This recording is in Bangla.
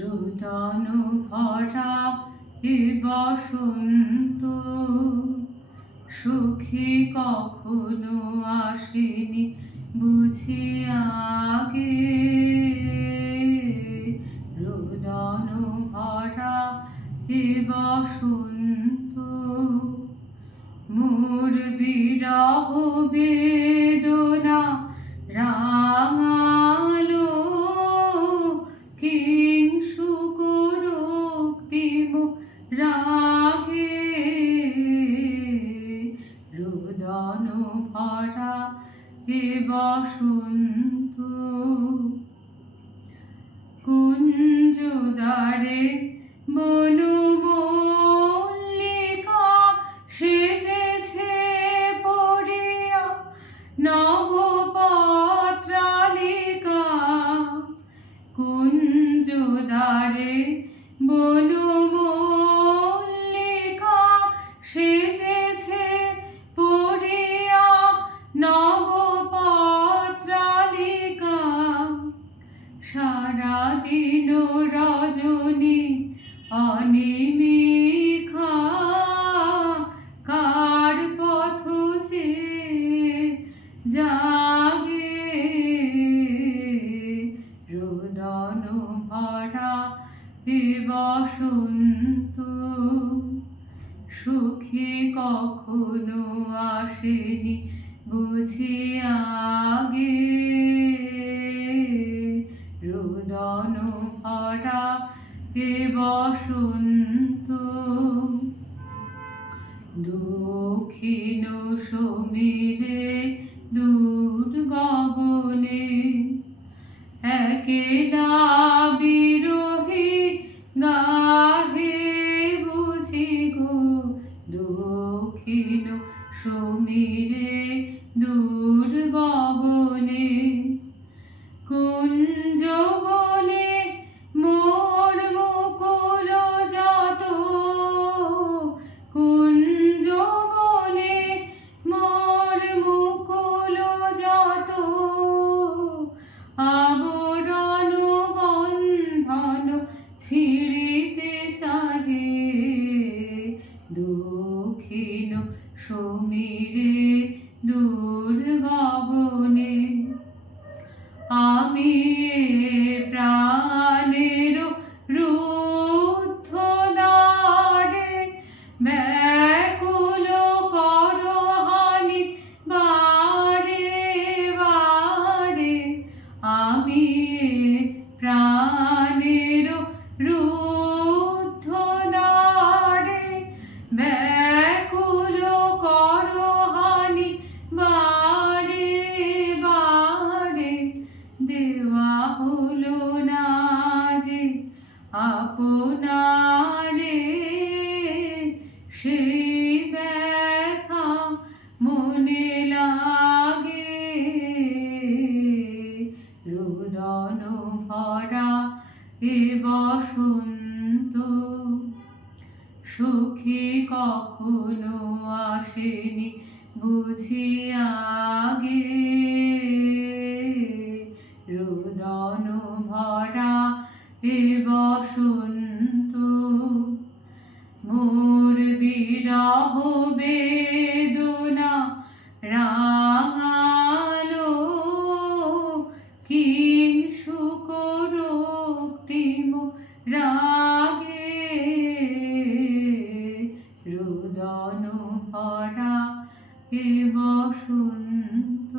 রোদন ভরা এ বসন্ত সুখী কখনো আসেনি বুঝি আগে। রোদন ভরা এ বসন্ত মোর বিরহ বেদনা রাঙালো কিংশুক রক্তিম রাগে। রোদন ভরা এ বসন্ত কুঞ্জদ্বারে বনমল্লিকা সেজেছে পড়িয়া নবপত্রালিকা। কুঞ্জদ্বারে বনমল্লিকা সেজেছে পড়িয়া নবপত্রালিকা। সারাদিন রজনী অনিমিখা কার পথ চেয়ে জাগে। রোদন ভরা এ বসন্ত সুখী কখনো আসেনি বুঝি আগে। রোদন ভরা এ বসন্ত দক্ষিণ সমীরে দূর গগনে একেলা বিরহী গাহে বুঝি গো। দক্ষিণ সমীরে দূর গগনে কুঞ্জ বনে মোর মুকুল যত। কুঞ্জ বনে মোর মুকুল যত আবরণ বন্ধন ছিঁড়িতে চাহে। দক্ষিণ সমীরে দূর গগনে আমি প্রাণের রুদ্ধ দ্বারে ব্যাকুল করহানি বারে বারে। আমি প্রাণের রুদ্ধ দ্বারে ব্যাকুল করহানি বারে বারে। দেওয়া হলো না যে আপনারে সেই ব্যথা মনে লাগে। রোদন ভরা এ বসন্ত সুখী কখনো আসেনি বুঝি আগে। রোদন ভরা এ বসন্ত মোর বিরহ বেদনা রাঙালো কিংশুক রক্তিম রাগে। রোদন ভরা এ বসন্ত।